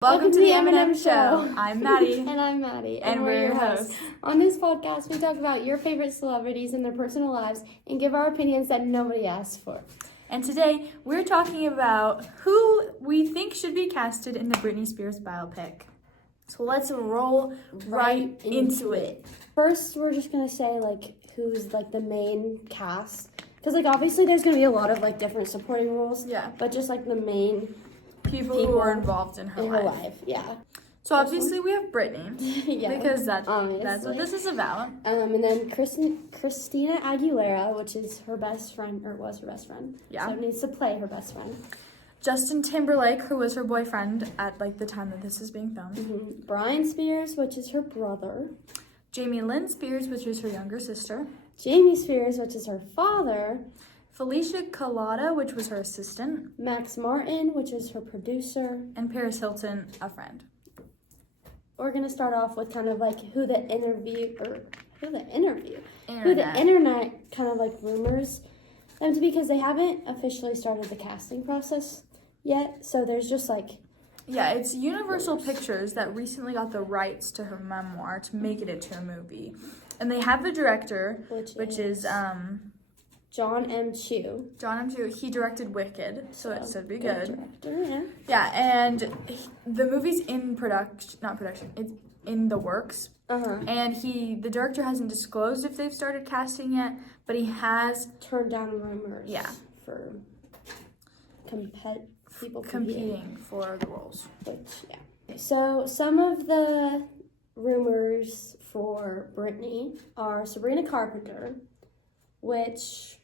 Welcome to the M&M Show. I'm Maddie. And I'm Maddie. And we're your hosts. On this podcast, we talk about your favorite celebrities and their personal lives and give our opinions that nobody asked for. And today, we're talking about who we think should be casted in the Britney Spears biopic. So let's roll right into it. First, we're just going to say, who's, the main cast. Because, obviously there's going to be a lot of, different supporting roles. Yeah. But just, the main people who are involved in her life. Yeah. So obviously we have Britney. Yeah. Because that's what this is about. And then Christina Aguilera, which is her best friend, or was her best friend. Yeah. So needs to play her best friend. Justin Timberlake, who was her boyfriend at the time that this is being filmed. Mm-hmm. Brian Spears, which is her brother. Jamie Lynn Spears, which is her younger sister. Jamie Spears, which is her father. Felicia Collada, which was her assistant. Max Martin, which is her producer. And Paris Hilton, a friend. We're going to start off with kind of who the internet kind of rumors them to be, because they haven't officially started the casting process yet. So there's just yeah, it's Universal Pictures that recently got the rights to her memoir to make it into a movie. And they have the director, which is John M. Chu. John M. Chu. He directed Wicked, so it should be good. Director, yeah. Yeah, and the movie's it's in the works. Uh-huh. And the director hasn't disclosed if they've started casting yet, but he has turned down rumors. Yeah. For people competing for the roles. So some of the rumors for Britney are Sabrina Carpenter, which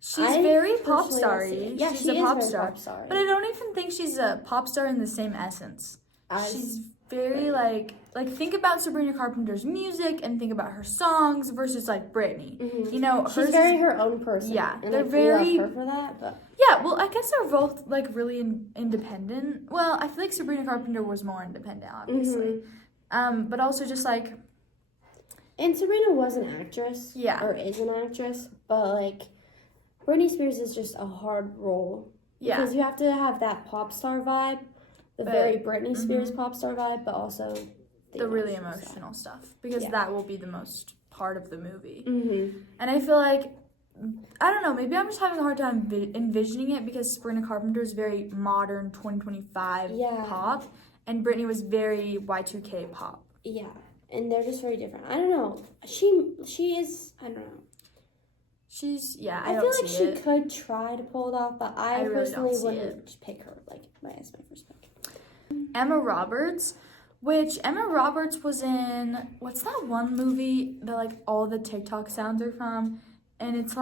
she's very pop star-y. Yeah, she's a pop star. But I don't even think she's a pop star in the same essence. She's very think about Sabrina Carpenter's music and think about her songs versus Britney. Mm-hmm. You know, she's very her own person. Yeah, and they're very. We love her for that, but yeah, well, I guess they're both really independent. Well, I feel like Sabrina Carpenter was more independent, obviously. Mm-hmm. But also just and Sabrina was an actress. Yeah. Or is an actress, but Britney Spears is just a hard role. Yeah. Because you have to have that pop star vibe, very Britney Spears pop star vibe, but also the really emotional stuff. Because that will be the most part of the movie. Mm-hmm. And I feel I don't know, maybe I'm just having a hard time envisioning it because Sabrina Carpenter is very modern 2025 pop, and Britney was very Y2K pop. Yeah. And they're just very different. I don't know. She is, I don't know. I feel like she could try to pull it off, but I really personally don't see wouldn't pick her as my first pick. Emma Roberts, which Emma Roberts was in, what's that one movie that all the TikTok sounds are from? And it's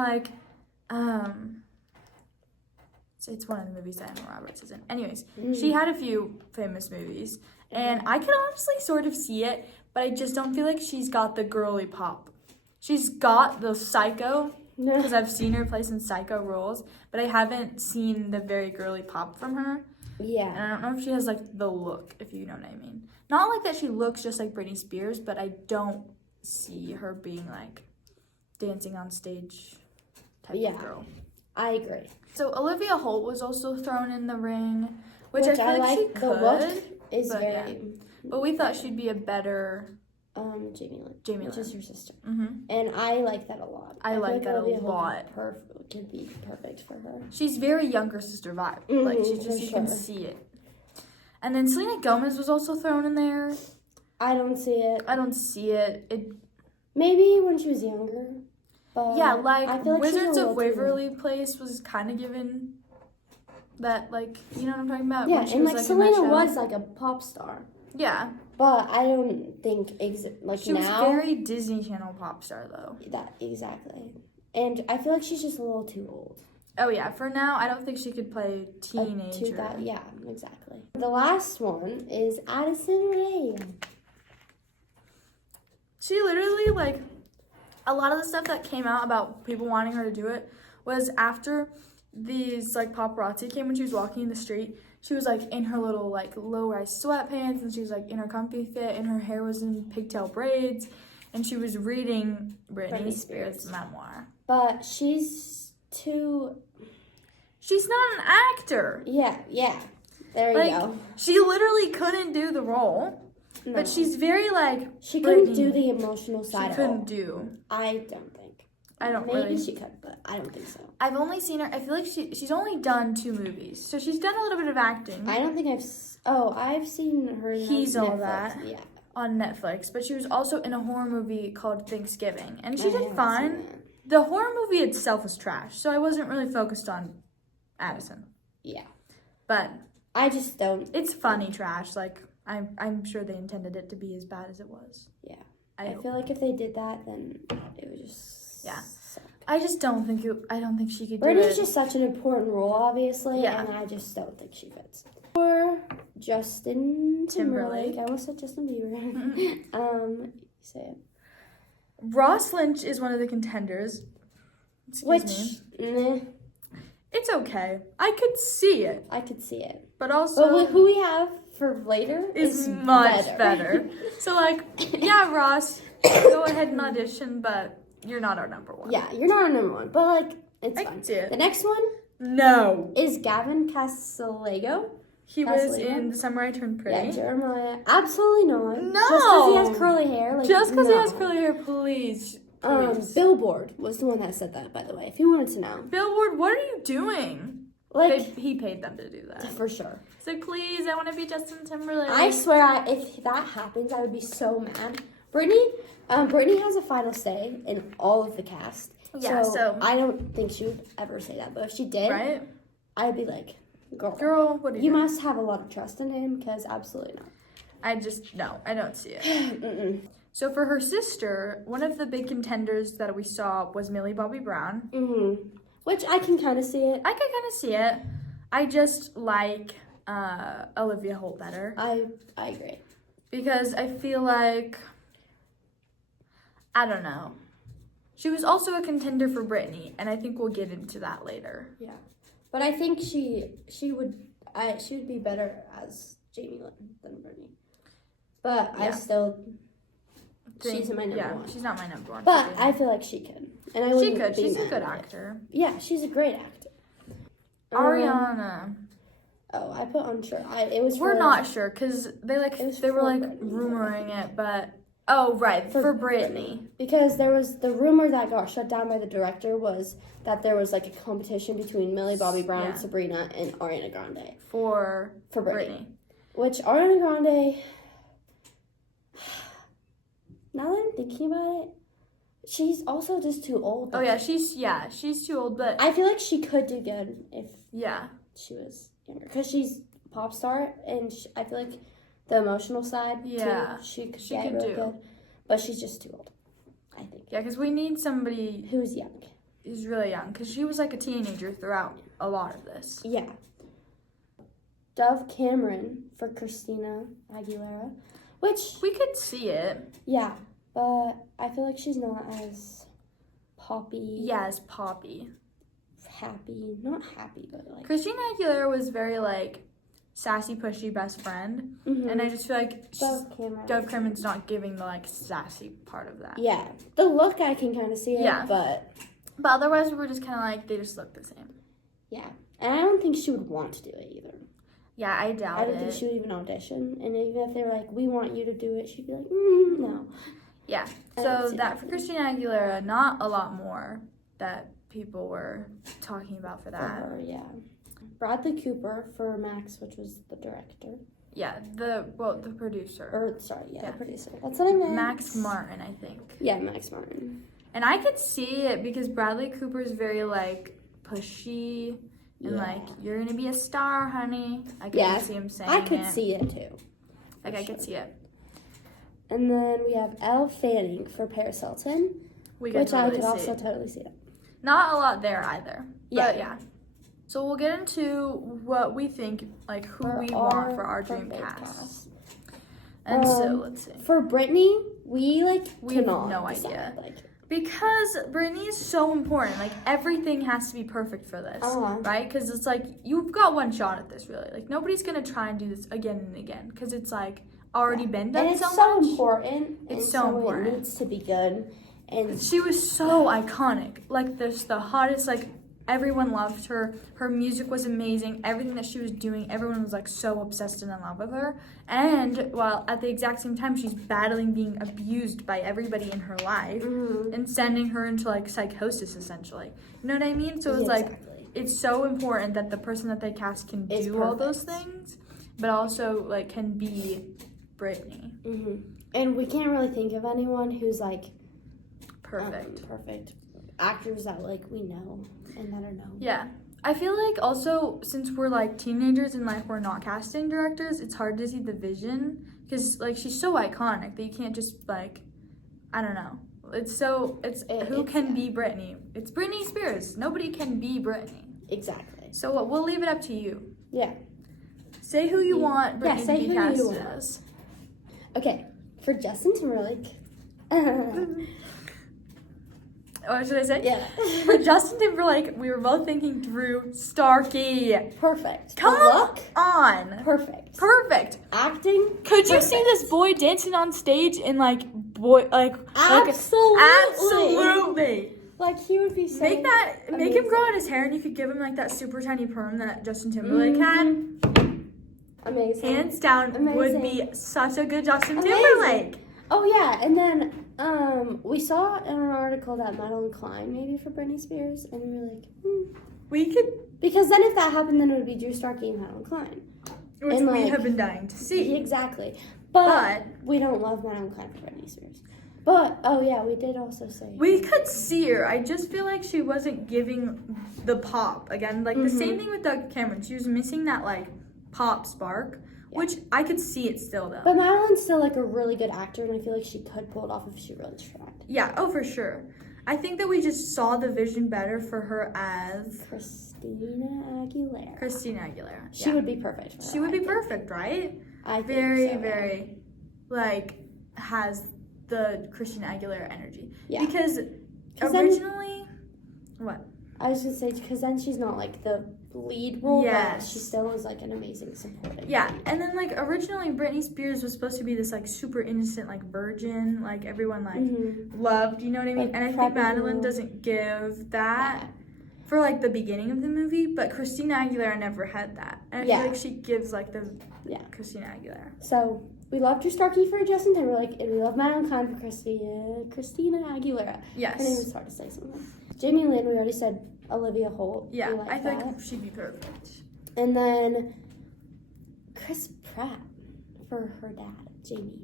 it's one of the movies that Emma Roberts is in. Anyways, she had a few famous movies, and I could honestly sort of see it, but I just don't feel like she's got the girly pop. She's got the psycho, because I've seen her play some psycho roles, but I haven't seen the very girly pop from her. Yeah. And I don't know if she has the look, if you know what I mean. Not that she looks just like Britney Spears, but I don't see her being dancing on stage type of girl. I agree. So Olivia Holt was also thrown in the ring, which I feel like she could. The look is very... But we thought she'd be a better... Jamie Lynn. Which is her sister. Mm-hmm. And I like that a lot. I like that a lot. Could be perfect for her. She's very younger sister vibe. You can see it. And then Selena Gomez was also thrown in there. I don't see it. Maybe when she was younger. But yeah, I feel Wizards of Waverly Place was kind of given that, you know what I'm talking about? Yeah, and Selena was a pop star. Yeah. But I don't think she was very Disney Channel pop star though. That exactly. And I feel like she's just a little too old. Oh yeah, for now I don't think she could play teenager. Yeah, exactly. The last one is Addison Rae. She literally a lot of the stuff that came out about people wanting her to do it was after these paparazzi came when she was walking in the street. She was in her little low-rise sweatpants, and she was in her comfy fit, and her hair was in pigtail braids, and she was reading Britney Spears' memoir. But she's not an actor. Yeah. There you go. She literally couldn't do the role. No. But she's very, like, she couldn't do the emotional side. She couldn't do. I don't think. Maybe she could, but I don't think so. I've only seen her, I feel like she's only done 2 movies. So she's done a little bit of acting. I don't think I've seen her in He's Netflix. All That. Yeah. On Netflix. But she was also in a horror movie called Thanksgiving. And she did fine. The horror movie itself was trash. So I wasn't really focused on Addison. Yeah. But I just don't. It's funny trash. Like, I'm sure they intended it to be as bad as it was. Yeah. I feel like if they did that, then it would just suck. I just don't think I don't think she could do it. Brittany's just such an important role, obviously, and I just don't think she fits. For Justin Timberlake. I almost said Justin Bieber. Say it. Ross Lynch is one of the contenders. Excuse me. It's okay. I could see it. But also... who we have for later is much better. So, like, yeah, Ross, go ahead and audition, but you're not our number one. Yeah, you're not our number one. But, like, it's fine. The next one? No. Is Gavin Castellego. He was in The Summer I Turned Pretty. Yeah, Jeremiah. Absolutely not. No. Just because he has curly hair. Like, just because he has curly hair, please. Billboard was the one that said that, by the way, if you wanted to know. Billboard, what are you doing? Like, he paid them to do that. For sure. So please, I want to be Justin Timberlake. I swear, if that happens, I would be so mad. Brittany has a final say in all of the cast. Yeah, so I don't think she would ever say that. But if she did, I'd be like, girl, what are you must have a lot of trust in him, because absolutely not. I don't see it. So for her sister, one of the big contenders that we saw was Millie Bobby Brown. Which I can kind of see it. I just like Olivia Holt better. I agree. Because I feel like, I don't know. She was also a contender for Britney, and I think we'll get into that later. Yeah. But I think she would be better as Jamie Lynn than Britney. But I still she's my number one. She's not my number one. But I feel like she could. And I she could. She's a good actor. Yeah, she's a great actor. Ariana. I put unsure. We're not sure because they were rumoring it, but for Britney. Because there was the rumor that got shut down by the director was that there was like a competition between Millie Bobby Brown, Sabrina, and Ariana Grande for Britney. Which Ariana Grande, now that I'm thinking about it, she's also just too old. Oh yeah, she's too old, but I feel like she could do good if she was younger, because she's a pop star, and I feel like the emotional side too, she could do good, but she's just too old, I think. Yeah, because we need somebody who's young. Who's really young, because she was like a teenager throughout a lot of this. Yeah. Dove Cameron for Christina Aguilera, which we could see it. Yeah, but I feel like she's not as poppy. Yeah, as poppy. Not happy, but like Christina Aguilera was very like sassy, pushy best friend, and I just feel like Dove Cameron's not giving the like sassy part of that. Yeah, the look I can kind of see it, but otherwise we were just kind of like they just look the same. Yeah, and I don't think she would want to do it either. Yeah, I doubt it. I don't think she would even audition, and even if they're like, we want you to do it, she'd be like, no. Yeah, so that for Christina Aguilera, not a lot more that people were talking about for that. For her, yeah. Bradley Cooper for Max, which was the director. Yeah, the producer. The producer. That's what I meant. Max Martin, I think. Yeah, Max Martin. And I could see it because Bradley Cooper is very like pushy. And like, you're gonna be a star, honey. I could see him saying it. I could see it too. Like, I could see it. And then we have Elle Fanning for Paris Hilton, which I could also totally see it. Not a lot there either. Yeah. But yeah. So we'll get into what we think, like who we want for our dream cast. And so let's see. For Britney, we have no idea. Because Britney is so important. Like, everything has to be perfect for this, right? Because it's like, you've got one shot at this, really. Like, nobody's going to try and do this again and again. Because it's, like, already been done so much. And it's so important. It's so important. It needs to be good. And she was so iconic. Like, the hottest, like, everyone loved her. Her music was amazing. Everything that she was doing, everyone was like so obsessed and in love with her. And while at the exact same time, she's battling being abused by everybody in her life and sending her into like psychosis, essentially. You know what I mean? So it's like, it's so important that the person that they cast can do all those things, but also like can be Britney. And we can't really think of anyone who's like perfect actors that like we know and that are known. Yeah, I feel like also since we're like teenagers and like we're not casting directors, it's hard to see the vision because like she's so iconic that you can't just like, I don't know. Who can be Britney? It's Britney Spears. Nobody can be Britney. Exactly. So we'll leave it up to you. Yeah. Say who you want Britney to be cast as. Okay, for Justin Timberlake. What should I say? Yeah. For Justin Timberlake, we were both thinking Drew Starkey. Perfect. Come on. Perfect. Acting. Could you see this boy dancing on stage in like Absolutely. Like he would be so make him grow out his hair and you could give him like that super tiny perm that Justin Timberlake had. Amazing. Hands down would be such a good Justin Timberlake. Oh yeah, and then we saw in an article that Madeline Klein maybe for Britney Spears, and we were like, we could, because then if that happened, then it would be Drew Starkey and Madeline Klein, which we have been dying to see. Exactly, but we don't love Madeline Klein for Britney Spears. But oh yeah, we did also say we could see her. I just feel like she wasn't giving the pop again. Like the same thing with Doug Cameron. She was missing that like pop spark. Yeah. Which I could see it still though. But Madeline's still like a really good actor, and I feel like she could pull it off if she really tried. Yeah, for sure. I think that we just saw the vision better for her as Christina Aguilera. She would be perfect for her. She would be perfect, right? I think very like has the Christina Aguilera energy. Yeah. Because originally what? I was gonna say because then she's not like the lead role, but she still is like an amazing supporting. Yeah, and then like originally Britney Spears was supposed to be this like super innocent like virgin, like everyone like loved, you know what I mean? Like, and I think Madeline doesn't give that for like the beginning of the movie, but Christina Aguilera never had that, and I feel like she gives like the Christina Aguilera. So we love Drew Starkey for Justin Timberlake, and we love Madeline Klein for Christina Aguilera. Yes, her name is hard to say sometimes. Jamie Lynn, we already said Olivia Holt. Yeah, I feel like she'd be perfect. And then Chris Pratt for her dad, Jamie.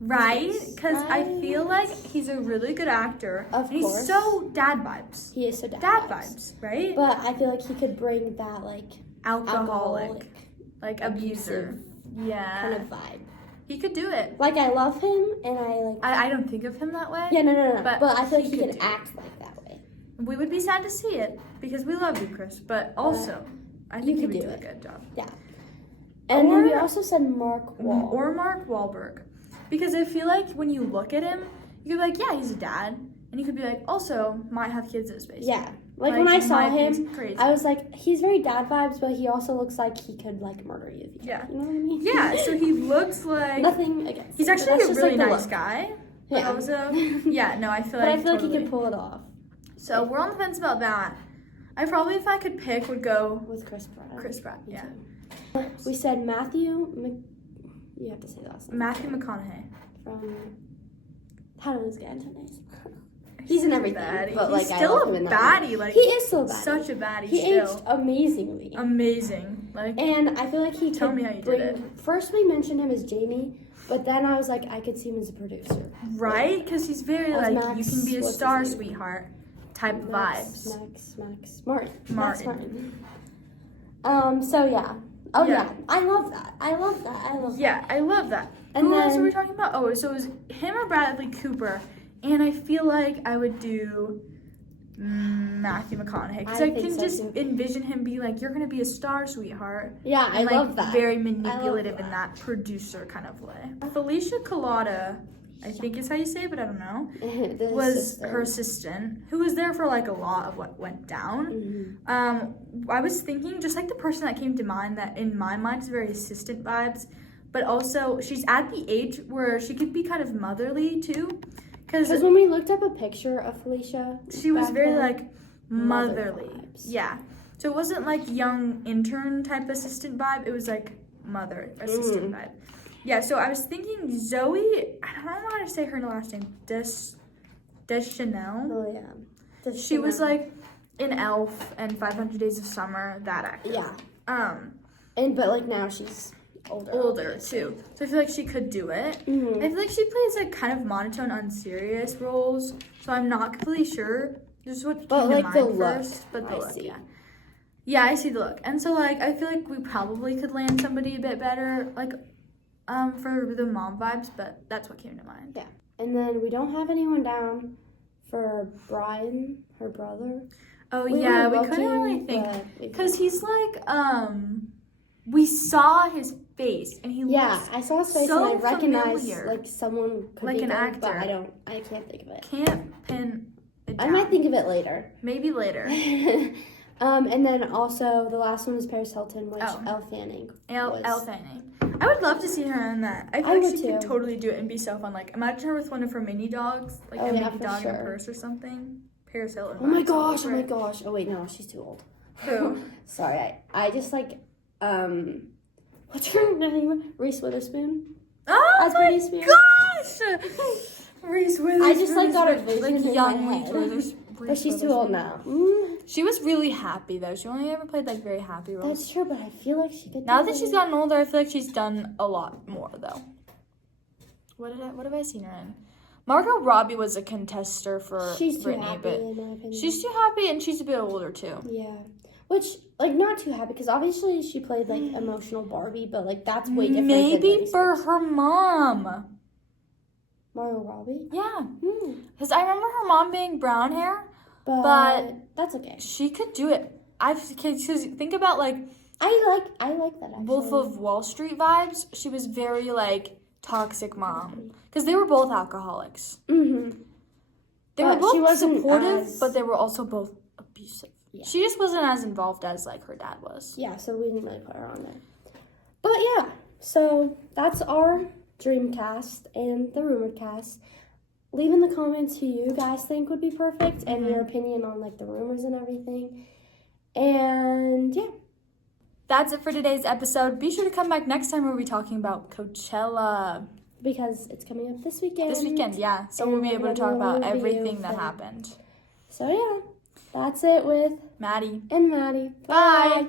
Right? Because I feel like he's a really good actor. Of course. He's so dad vibes. He is so dad vibes, right? But I feel like he could bring that like alcoholic like abuser. Yeah. Kind of vibe. He could do it. Like I love him, and I don't think of him that way. Yeah, no. But I feel like he can act like that way. We would be sad to see it because we love you, Chris. But also, I think he would do a good job. Yeah. And then we also said Mark Wahlberg. Or Mark Wahlberg. Because I feel like when you look at him, you could be like, yeah, he's a dad. And you could be like, also, might have kids in his space. Yeah. Like when I saw him, I was like, he's very dad vibes, but he also looks like he could like murder you. Yeah. You know what I mean? Yeah, so he looks like... Nothing against He's actually a really nice guy. But also, I feel like he could pull it off. So we're on the fence about that. I probably, if I could pick, would go... with Chris Pratt. Chris Pratt, yeah. We said You have to say the last name. Matthew McConaughey. From... How do those guys names? He's in everything, but he's still a baddie. Like he is still a baddie. Such a baddie. He aged amazingly. Amazing. Like, and I feel like he tell me how you did it. First, we mentioned him as Jamie, but then I was like, I could see him as a producer. Right? Because he's very like Max, you can be a star, sweetheart type of vibes. Max Martin. So yeah. Oh yeah. I love that. Yeah, I love that. And who else are we talking about? Oh, so it was him or Bradley Cooper. And I feel like I would do Matthew McConaughey. Because I can just envision him being like, you're going to be a star, sweetheart. Yeah, I love that. Very manipulative in that producer kind of way. Felicia Culotta, I think is how you say it, but I don't know, was her assistant, who was there for like a lot of what went down. I was thinking, just like the person that came to mind, that in my mind is very assistant vibes, but also she's at the age where she could be kind of motherly too. Because when we looked up a picture of Felicia, she was very like motherly. Vibes. Yeah. So it wasn't like young intern type assistant vibe. It was like mother assistant vibe. Yeah, so I was thinking Zoe, I don't know how to say her last name, Deschanel. Oh, yeah. She was like in Elf and 500 Days of Summer, that actor. Yeah. But like now she's older too. So I feel like she could do it. I feel like she plays like kind of monotone, unserious roles. So I'm not completely sure. Just what came to mind first. But the look, yeah. Yeah, I see the look. And so like I feel like we probably could land somebody a bit better, like for the mom vibes, but that's what came to mind. Yeah. And then we don't have anyone down for Brian, her brother. Oh yeah, we couldn't really think because he's like we saw his face and he looks I saw his face so and I recognized familiar. like someone could like be an there, actor. But I can't think of it. Can't pin it down. I might think of it later. Maybe later. And then also the last one is Paris Hilton, which Elle Fanning. Elle Fanning. I would love to see her in that. I feel like she could totally do it and be so fun. Like imagine her with one of her mini dogs, like a mini dog in a purse or something. Paris Hilton. Oh my gosh! Oh wait, no, she's too old. Who? Sorry, I just like what's her name? Reese Witherspoon. Oh as my Britney Spears. Gosh! Reese Witherspoon. I just like got her vision like in young my head. But she's too old now. She was really happy though. She only ever played like very happy roles. That's true, but I feel like she could. Now that she's gotten older, I feel like she's done a lot more though. What have I seen her in? Margot Robbie was a contester for Britney, but in my opinion. She's too happy and she's a bit older too. Yeah, which like not too happy because obviously she played like emotional Barbie, but like that's way different. Maybe for her mom. Margot Robbie. Yeah, because I remember her mom being brown hair, but that's okay. She could do it. Because think about like I like that actually. Wolf of Wall Street vibes. She was very like toxic mom because they were both alcoholics. They were both supportive, but they were also both abusive. Yeah. She just wasn't as involved as like her dad was. Yeah, so we didn't really put her on there. But yeah, so that's our dream cast and the rumored cast. Leave in the comments who you guys think would be perfect and your opinion on like the rumors and everything. And yeah. That's it for today's episode. Be sure to come back next time where we'll be talking about Coachella. Because it's coming up this weekend. Yeah. So we'll be able to talk about everything that happened. So yeah, that's it with Maddie and Maddie. Bye.